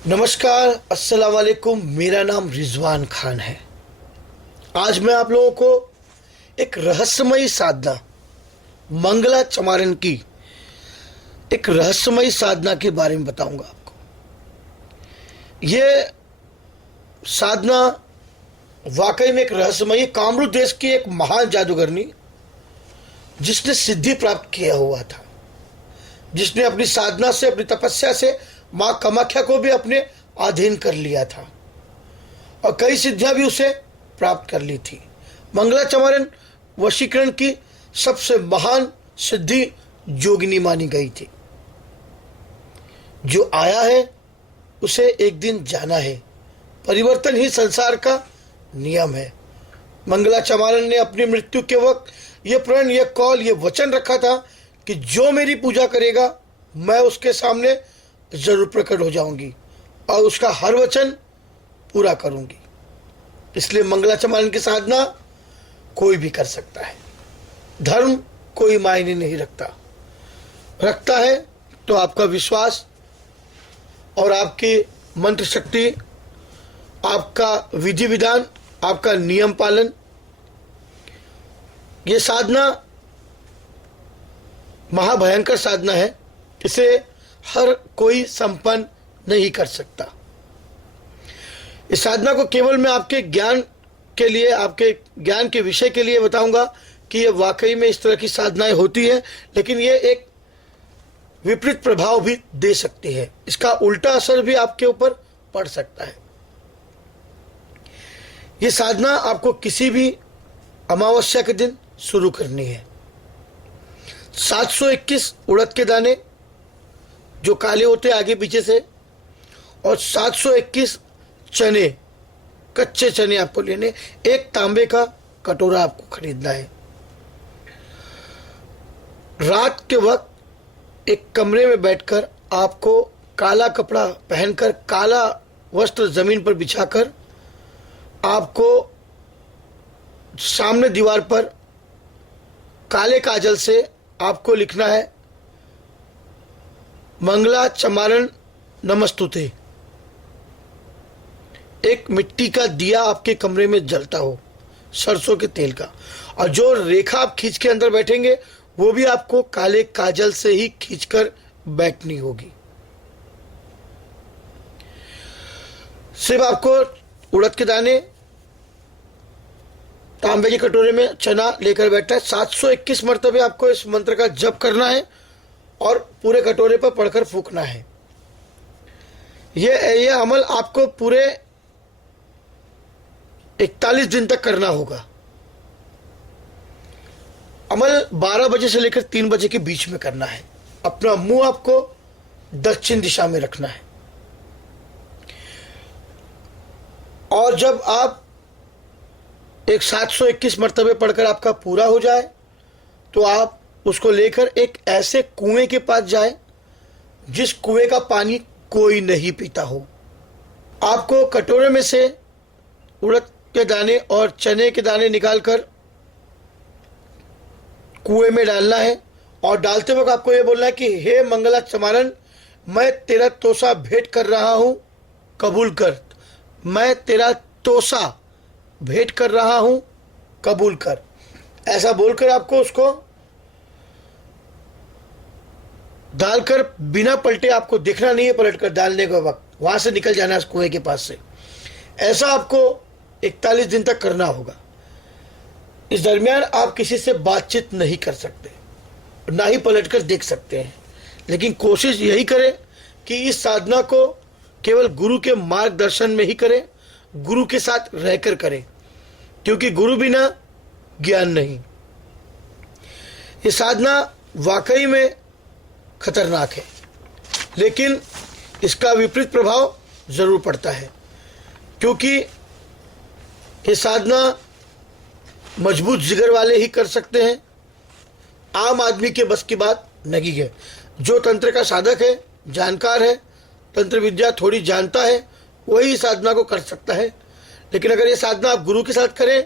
नमस्कार, अस्सलाम वालेकुम। मेरा नाम रिजवान खान है। आज मैं आप लोगों को एक रहस्यमयी साधना, मंगला चमारन की एक रहस्यमयी साधना के बारे में बताऊंगा आपको। ये साधना वाकई में एक रहस्यमयी, कामरूप देश की एक महान जादूगरनी जिसने सिद्धि प्राप्त किया हुआ था, जिसने अपनी साधना से, अपनी तपस्या से माँ कामाख्या को भी अपने अधीन कर लिया था और कई सिद्धियां भी उसे प्राप्त कर ली थी। मंगला चमारन वशीकरण की सबसे महान सिद्धि जोगिनी मानी गई थी। जो आया है उसे एक दिन जाना है। परिवर्तन ही संसार का नियम है। मंगला चमारन ने अपनी मृत्यु के वक्त ये प्रण, ये कौल, ये वचन रखा था कि जो मेरी पूजा करेगा मैं उसके सामने जरूर प्रकट हो जाऊंगी और उसका हर वचन पूरा करूंगी। इसलिए मंगला चमारन की साधना कोई भी कर सकता है। धर्म कोई मायने नहीं रखता है तो आपका विश्वास और आपकी मंत्र शक्ति, आपका विधि विधान, आपका नियम पालन। ये साधना महाभयंकर साधना है। इसे हर कोई संपन्न नहीं कर सकता। इस साधना को केवल मैं आपके ज्ञान के लिए, आपके ज्ञान के विषय के लिए बताऊंगा कि ये वाकई में इस तरह की साधनाएं होती है, लेकिन ये एक विपरीत प्रभाव भी दे सकती है। इसका उल्टा असर भी आपके ऊपर पड़ सकता है। ये साधना आपको किसी भी अमावस्या के दिन शुरू करनी है। 721 उड़द के दाने जो काले होते हैं आगे पीछे से, और 721 चने, कच्चे चने आपको लेने। एक तांबे का कटोरा आपको खरीदना है। रात के वक्त एक कमरे में बैठकर आपको काला कपड़ा पहनकर, काला वस्त्र जमीन पर बिछाकर, आपको सामने दीवार पर काले काजल से आपको लिखना है, मंगला चमारन नमस्तुते। एक मिट्टी का दिया आपके कमरे में जलता हो, सरसों के तेल का, और जो रेखा आप खींच के अंदर बैठेंगे वो भी आपको काले काजल से ही खींचकर बैठनी होगी। सिर्फ आपको उड़द के दाने, तांबे के कटोरे में चना लेकर बैठना है। 721 मरतबे आपको इस मंत्र का जप करना है और पूरे कटोरे पर पढ़कर फूकना है। ये अमल आपको पूरे 41 दिन तक करना होगा। अमल 12 बजे से लेकर 3 बजे के बीच में करना है। अपना मुंह आपको दक्षिण दिशा में रखना है और जब आप एक 721 मरतबे पढ़कर आपका पूरा हो जाए तो आप उसको लेकर एक ऐसे कुएं के पास जाए जिस कुएं का पानी कोई नहीं पीता हो। आपको कटोरे में से उड़द के दाने और चने के दाने निकालकर कुएं में डालना है और डालते वक्त आपको यह बोलना है कि हे मंगला चमारन, मैं तेरा तोसा भेंट कर रहा हूं, कबूल कर। मैं तेरा तोसा भेंट कर रहा हूं, कबूल कर। ऐसा बोलकर आपको उसको डालकर बिना पलटे, आपको दिखना नहीं है पलटकर डालने के वक्त, वहां से निकल जाना है उस कुएं के पास से। ऐसा आपको 41 दिन तक करना होगा। इस दरमियान आप किसी से बातचीत नहीं कर सकते, ना ही पलटकर देख सकते हैं। लेकिन कोशिश यही करें कि इस साधना को केवल गुरु के मार्गदर्शन में ही करें, गुरु के साथ रहकर करें, क्योंकि गुरु बिना ज्ञान नहीं। ये साधना वाकई में खतरनाक है, लेकिन इसका विपरीत प्रभाव जरूर पड़ता है, क्योंकि ये साधना मजबूत जिगर वाले ही कर सकते हैं। आम आदमी के बस की बात नहीं है। जो तंत्र का साधक है, जानकार है, तंत्र विद्या थोड़ी जानता है, वही साधना को कर सकता है। लेकिन अगर ये साधना आप गुरु के साथ करें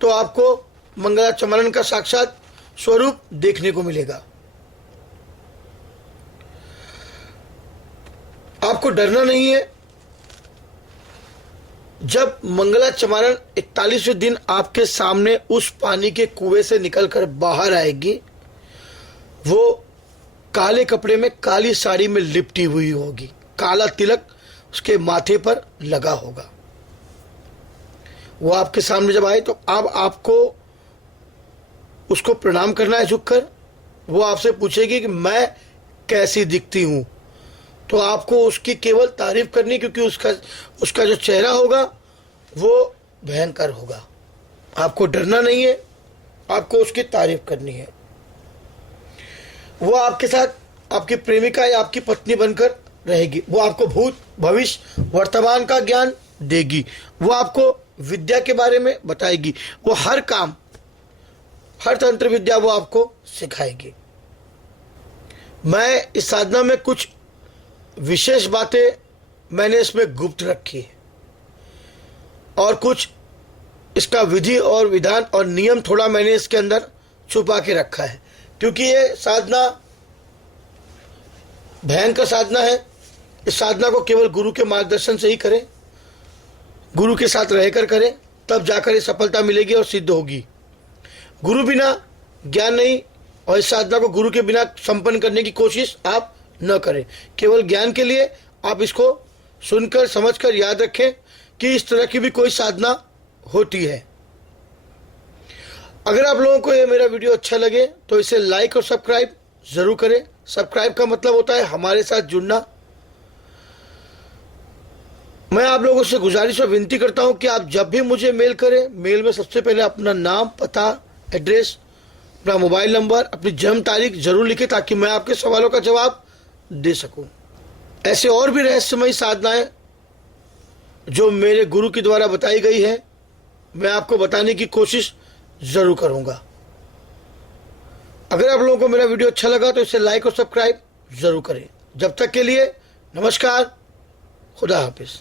तो आपको मंगला चमारन का साक्षात स्वरूप देखने को मिलेगा। आपको आपको डरना नहीं है। जब मंगला चमारन 41वें दिन आपके सामने उस पानी के कुएं से निकलकर बाहर आएगी, वो काले कपड़े में, काली साड़ी में लिपटी हुई होगी, काला तिलक उसके माथे पर लगा होगा। वो आपके सामने जब आए तो अब आपको उसको प्रणाम करना है झुककर। वो आपसे पूछेगी कि मैं कैसी दिखती हूं, तो आपको उसकी केवल तारीफ करनी, क्योंकि उसका जो चेहरा होगा वो भयंकर होगा। आपको डरना नहीं है, आपको उसकी तारीफ करनी है। वो आपके साथ आपकी प्रेमिका या आपकी पत्नी बनकर रहेगी। वो आपको भूत, भविष्य, वर्तमान का ज्ञान देगी। वो आपको विद्या के बारे में बताएगी। वो हर काम, हर तंत्र विद्या वो आपको सिखाएगी। मैं इस साधना में कुछ विशेष बातें मैंने इसमें गुप्त रखी है, और कुछ इसका विधि और विधान और नियम थोड़ा मैंने इसके अंदर छुपा के रखा है, क्योंकि ये साधना भयंकर साधना है। इस साधना को केवल गुरु के मार्गदर्शन से ही करें, गुरु के साथ रहकर करें, तब जाकर ये सफलता मिलेगी और सिद्ध होगी। गुरु बिना ज्ञान नहीं, और इस साधना को गुरु के बिना संपन्न करने की कोशिश आप न करें। केवल ज्ञान के लिए आप इसको सुनकर, समझकर याद रखें कि इस तरह की भी कोई साधना होती है। अगर आप लोगों को ये मेरा वीडियो अच्छा लगे तो इसे लाइक और सब्सक्राइब जरूर करें। सब्सक्राइब का मतलब होता है हमारे साथ जुड़ना। मैं आप लोगों से गुजारिश और विनती करता हूं कि आप जब भी मुझे मेल करें, मेल में सबसे पहले अपना नाम, पता, एड्रेस, अपना मोबाइल नंबर, अपनी जन्म तारीख जरूर लिखें, ताकि मैं आपके सवालों का जवाब दे सकूं। ऐसे और भी रहस्यमयी साधनाएं जो मेरे गुरु के द्वारा बताई गई है, मैं आपको बताने की कोशिश जरूर करूंगा। अगर आप लोगों को मेरा वीडियो अच्छा लगा तो इसे लाइक और सब्सक्राइब जरूर करें। जब तक के लिए नमस्कार, खुदा हाफिज।